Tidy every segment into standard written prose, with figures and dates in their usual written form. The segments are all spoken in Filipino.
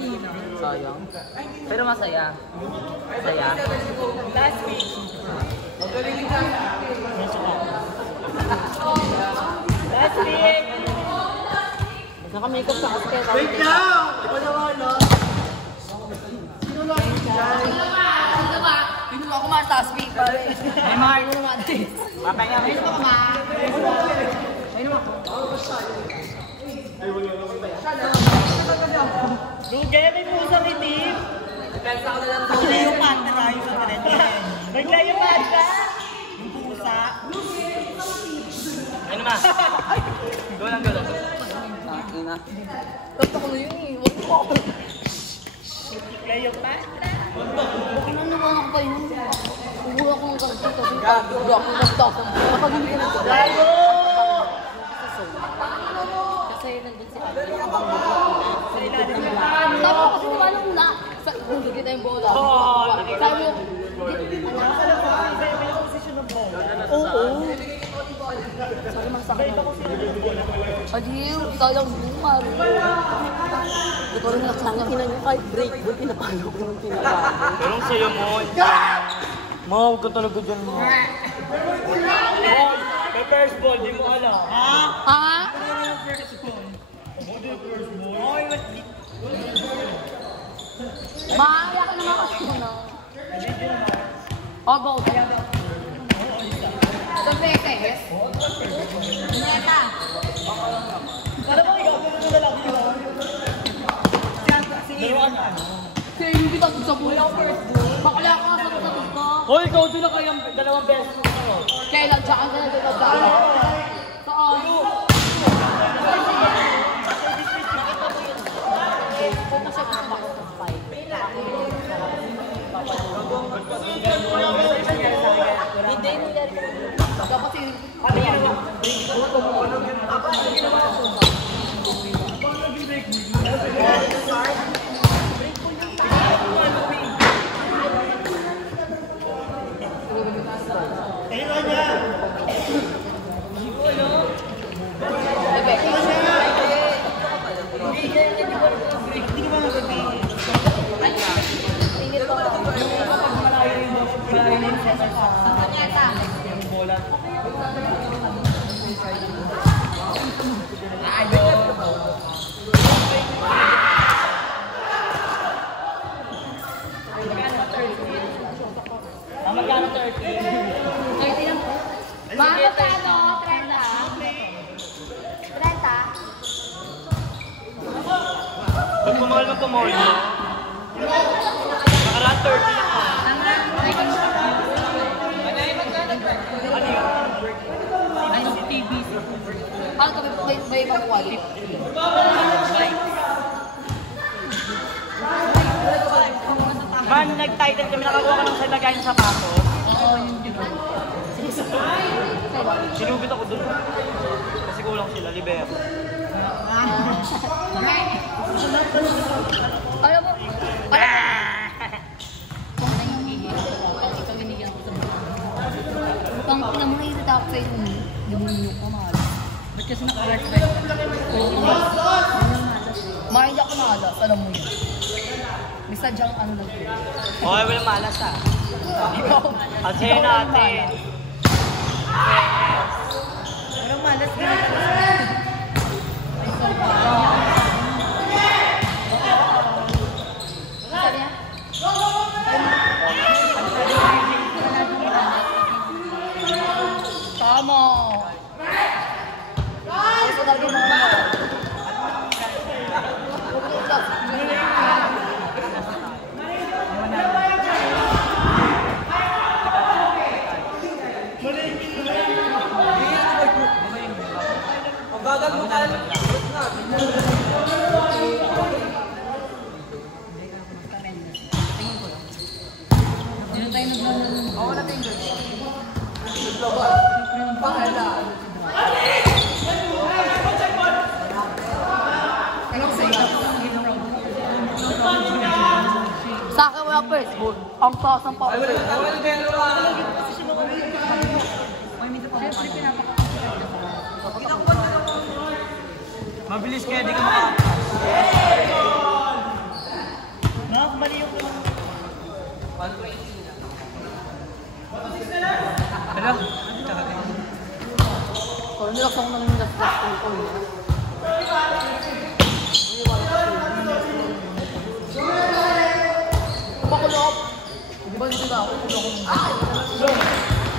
Sayang. Pero masaya. Masaya. Last week. Last week. Naka-makeup sa kasket. Wait lang! Iba naman, no? Sino lang yung dyan? Sino ba? Sino ba? Kumain sa speak, pare. May mga ino naman. Papahinga. May ino ba kumain? May ino ba? Luge, may pusang itim. Depensa ko na lang. Bigla yung pantera, yung sa pantera. Bigla yung pantera. Yung pusa. Ano ba? Go lang, go lang. Ina. Tapos ako na yun eh. Bigla yung pantera. Ano naman ako pa yun? Uwala ko ng karto kasi pag-uwi ako nagtasang. Nakagumi na sa Gago! kasi nandun si Ate. Sabi ko kasi naman nung una. Nandun kita yung bola. Sabi mo, May position ng ball. oo. Sabi man sa akin. Adiyo, ikaw lang bumar. Ito rin nakasangin na niya kahit break. Ba't pinapalo ko nung pinapalo? Pero ang sayo mo. Mawag ka talaga dyan, mo. May first ball, di mo alam. Ha? Ha? Ano yung first ball? Ano yung first ball? Oy, Maaya ka naman kasi na. O, go. Ito peke. Neta. Alam mo, ikaw mo na lang. Dalawa na. Kaya yung kita sa buhay. Bakla ka sa tatag ko. Hoy, ikaw doon na kayang dalawang beses mo na. Kailan siya ang nagdadala? Saan? Kung siya gusto makapag-fight. Hindi mo yan. Dapat si... Ano ginawa? Kailan niya? Hindi ko ba nagabi? Tingin ko lang. Kapag malayo yung bola. Magkano 30? 30 lang. Bakit ano? 30? 30? Pag pumahal mo pumahal mo. Nakaraan 30 lang. Ano yun? Ay, si TBC. Paano kami may mag-quality? Man, nag-title kami, nakakuha ka ng sa lagayan sa pato. Oo, yun yun. Sinubit ako dun. Kasi kulang sila, libero. Alam mo, kung nangyayigil ako, pag ikaw binigyan ako sa buhay. Pang ina mo naiirita ako sa'yo nun, demonyo ka, mahal. Ba't kasi naka-heart rate? Mahal ako malas, alam mo yun. May sadyang ano lang yun. Okay, walang malas ah. Ikaw, At sa'yo natin. walang malas ka. Ay, sorry. Sabi niya? Tama. Ay, ko talaga mga Ang gagal mo tayo. Dito tayo naglalaro. Oo, na tingin. Sa akin wala first ball. Ang taas ng power. Mabilis kaya di ka makakas. Hello? Kung nilak ako ng gas-gas ko niya. Pakulop! Di ba dito na ako?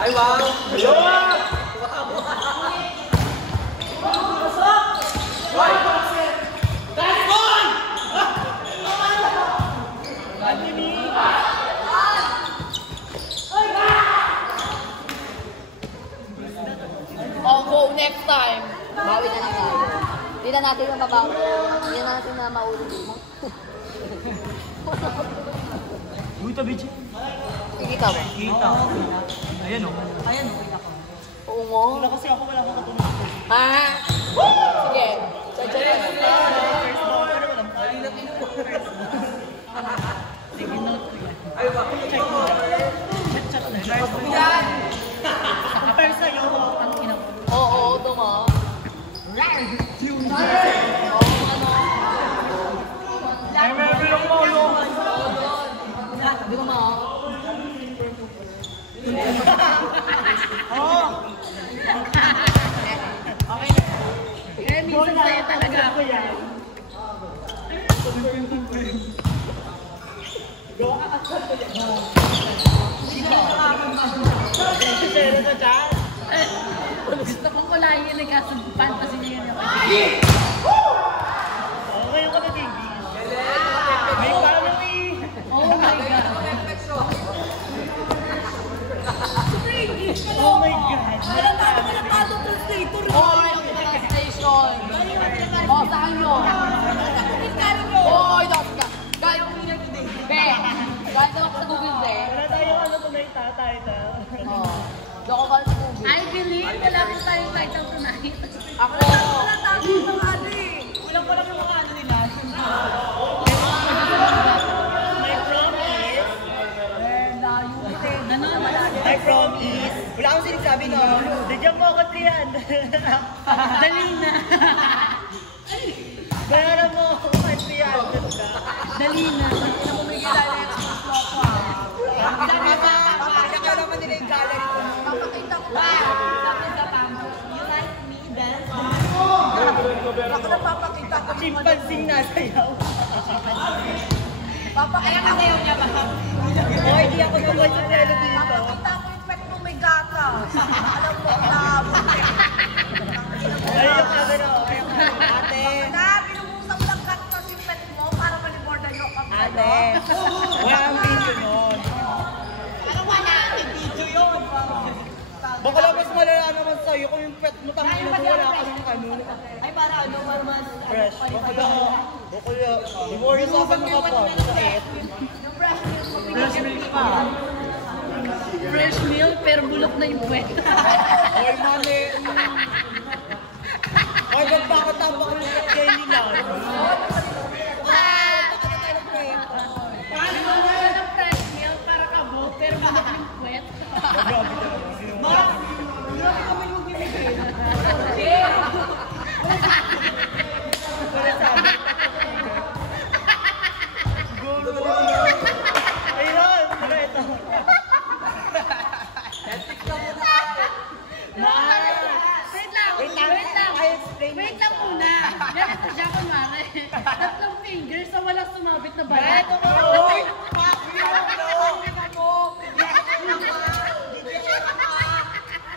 Ay, wow! Ayun! Oh, go next time. Bawi na lang tayo. Hindi na natin yung mabawi. Hindi na natin na maulog. Uy, tabi siya. Kikita mo? Kita. Ayan o. Ayan, okay ako. Oo mo. Wala kasi ako, wala akong katulog. Ha? Sige. Sige. First ball. Ano ba lang? Sige, note ko yan. Ay, bakit? Check mo. Check mo. Yan! Pero sa'yo, ang ina ko. Oo, ito mo. Ay, meron yung molo. Sabi ko mo. Oo. Eh, minsan sa'yo talaga ako yan. Gusto kong kulayin yun eh, kaso fantasy niya yun ako. Okay ako na baby. May following. Oh my God. Oh my God. Hoy, station. Oh, saan nyo? Hoy, dokta. Galing mo niya today. Be, galing ako sa Google, be. Wala tayong ano tonight, title. Oh, doon ako galing sa Google. I believe wala ko tayong title tonight. Ako. Wala tayong mga ano eh. Walang yung mga ano nila. My prom is... Layo kasi. Ganon, malayo. My prom is... Wala akong sinasabi no. Bigyan mo ako 300. Dali na. Bayaran mo ako 300 ka. Dali na. Nakakala naman nila yung gallery ko. Papakita ko ba? You like me, dance? Ako na papakita ko. Chimpanzee nasayaw. Papakita ko sayaw niya ba? Oh, hindi ako naman sa trelo dito. Papakita ko yung pet mo may gata. Alam mo, labo. Ay, yung camera. Okay, yung camera. Ate. Na, binubusap ng gata si pet mo para malibordan yung kami. Ate. Walang video nun. Ano wala? May video yun. Baka lang mas malala naman sa'yo kung yung pet mo tangin mo wala ka ng ano. Ay, para ano, para mas... Fresh. Baka lang. Before you sa mga pot. Yung fresh milk mo. Fresh milk pa. Fresh milk, pero bulok na yung puwet. Oy, mali. Oy, ba't bakit tapak ng pet kayo nila? Paano mo na ng fresh milk para kabo, pero bulok yung puwet? Grabe kami yung bibigay. Ayun! Ito. Wait lang muna. Ganito siya, kunwari. Tatlong fingers sa walang sumabit na balat.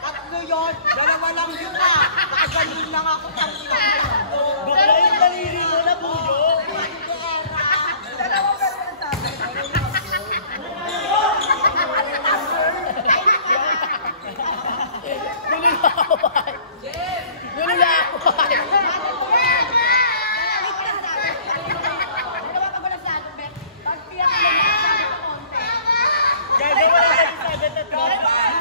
Tatlo yun, dalawa lang yun na. Nakagaling lang ako tatlo. Bakla yung daliri mo na puyo. Dalawa ba yung sabi? Gagawa lang sa sagot na to. Diba?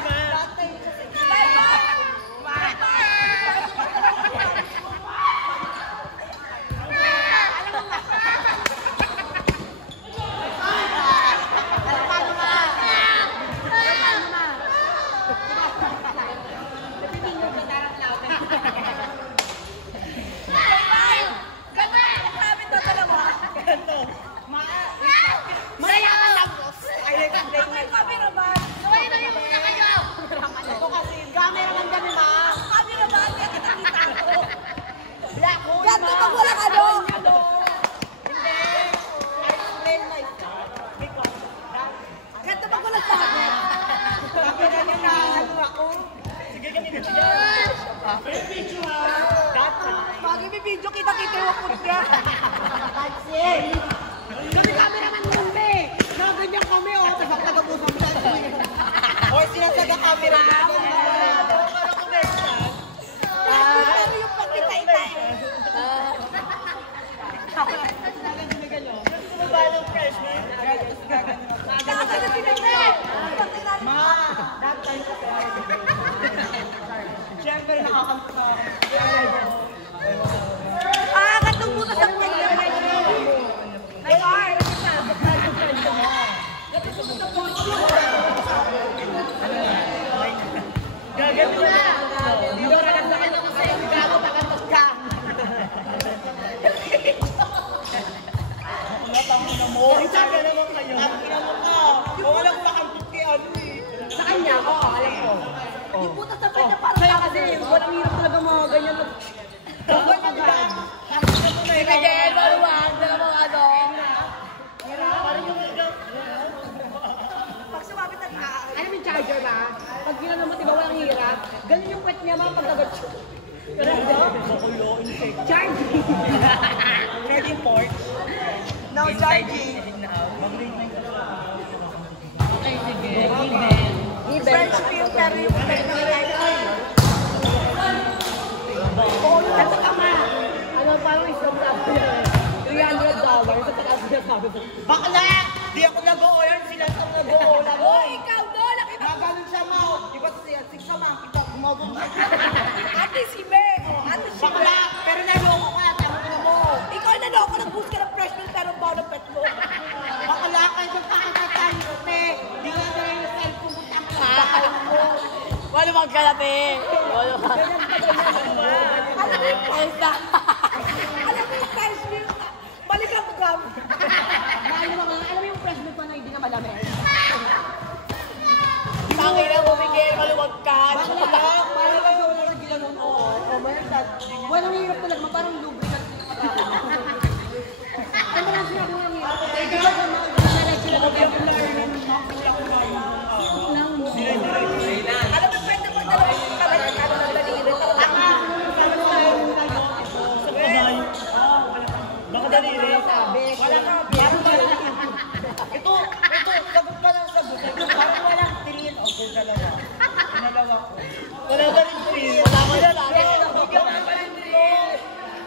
video, kita-kita yung put niya. Kami cameraman nun eh. Nakaganyan kami oh. Tapos ang taga-pusang siya. O, sinasaga camera niya. Pero yung pagkitay-tay. Siyempre nakakanta. Katumbuka sa pagkitay. Gagawin mo na. Dito na lang sa kanya kasi yung gago pakantos ka. Tangina mo. Sabi naman kayo. Tangina mo ka. Kung walang makantot kay ano eh. Sa kanya, oo, alam ko. Yung puta sa pwede parang Kaya kasi, walang hirap talaga mga ganyan. si Miguel, maluwag, dala mo ano. Pag sumabit ang Alam mo yung charger ba? Pag ginano mo, diba walang hirap? Ganun yung kwet niya mga pagkagat siya. Charging! Charging port. Now charging. Ay, sige. French cream pero yung Ito ka nga. Ano, parang isang sabi niya. $300. Sa taas niya sabi ko. bakla! Di ako nag-o-order, sila ang nag-o-order. Uy, ikaw doon, nakita Naganon siya mo. Di ba siya, six naman, kita gumagong siya. Ate si Meg, ate si Bakla! Meg. Pero naloko ka, tamo mo. Ikaw na loko, nag-boost ka ng freshman pero ang bawa ng pet mo. Bakla kayo magpakakatay ko, te. Di nga na yung cellphone ko, tamo mo. Maluwag ka na, te. Maluwag. Alam mo yung pesta. Alam mo yung freshman. Balikan mo gam. Alam mo yung freshman pa na hindi na malamig? Tangin na mo, Miguel, maluwag ka. Bakla! Parang kayo wala sa gila nun. Oo. Walang hirap talaga, parang lubricant yung katawan. Ano na sinabi mo yung hirap? Ikaw ba mga gano'n sila lang mo. Alam mo, pwede mo dalawa yung talaga ng daliri. Baka daliri. Wala ka. Ito, sagot ka lang sagot. Parang walang tingin. O, kung dalawa. Pinalawa ko. Wala ka rin tingin. Wala ko na sabi.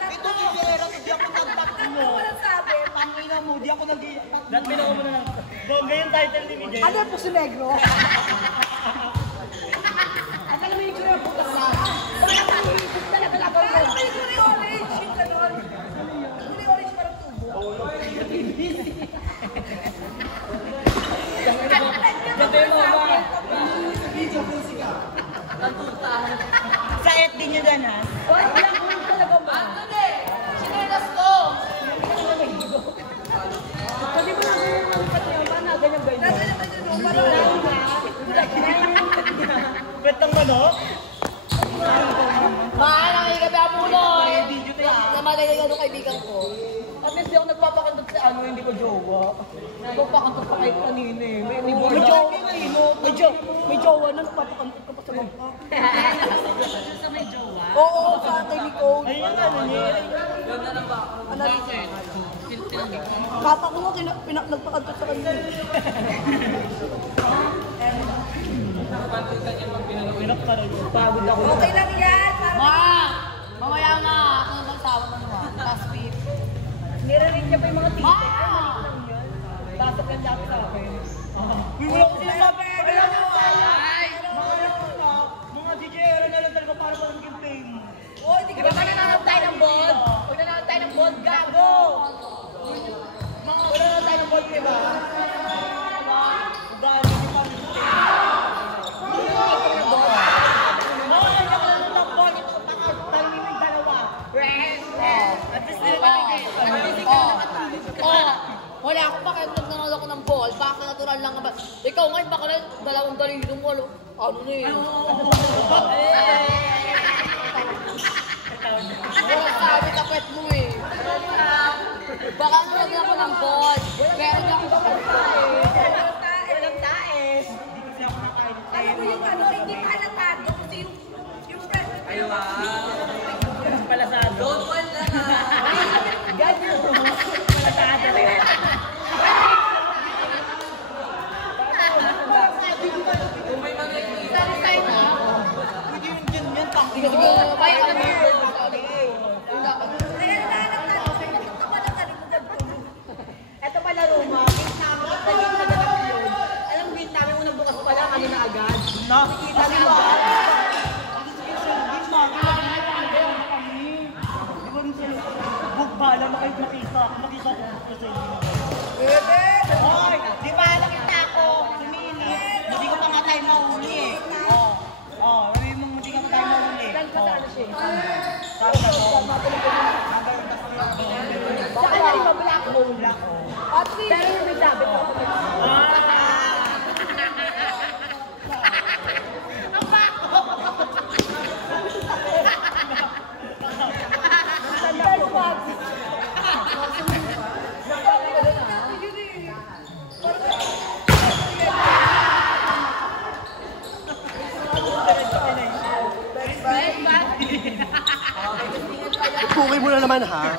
Ito, Miguel, hindi ako nagtatlo. Wala sabi. Pangina mo, di ako nag-iyak. Dahil pinako mo na lang. Bongga yung title ni Miguel. Ano po si Negro? At alam mo yung kaya puta sa Wala ka rin. Talaga lang. Parang may kulay orange. Yung ganon. Kulay orange parang tubo. Gabi mo ba? Sa FB nyo doon, ha? Wala ko lang talaga ba? Anthony! Sinelas ko! Sabi mo lang yung mga pati yung ba na ganyan ba yun? Nasa naman yun. Parang Betang manok? mahal ang igabi ang punoy. Namatay na yung kaibigan ko. At least di ako nagpapakantog sa ano, hindi ko jowa. Nagpapakantog pa kahit kanina eh. May May jowa na yun. May jowa na nagpapakantog ka pa sa mga. Sa may jowa? Oo, sa akin ni Cole. Ayun yung ano niya. Ano Kata ko nga, nagpakantog sa kanya. Pinap ka rin. Pagod ako. Okay lang yan. Mamaya nga ako magsawa na naman. Last week. Nire-read niya pa yung mga Ma! Pasok lang dati sa akin. Uy, wala ko sinasabi. Wala ko. Mga DJ era na lang talaga para walang campaign. Uy, di Di ba nananap tayo ng bond? Huwag nananap tayo ng bond, gago! Wala na tayo ng ball, diba? Dami ni Pamela. Mawala niya ka lang ng ball. Ito, tayo yung dalawa. At least nila wala akong pakialam nanonood ako ng ball. Baka natural lang ba? Ikaw ngayon, baka na dalawang daliri mo. Ano na yun? Wala sabi kapit mo eh. Baka nanonood ako ng ball. Meron ako Walang tae. alam mo yung ano, hindi pa halatado kasi yung friend. Palasado. Don't fall na nga. Huwag bala, makita ko sa inyo. Hoy, di ba nakita ko, suminit. Hindi ko pa nga tayo mahuli eh. Sabi mo hindi ka pa tayo mahuli. Sa kanya rin ba black hole? Pero yung may sabi ko. Ipukay mo na naman ha.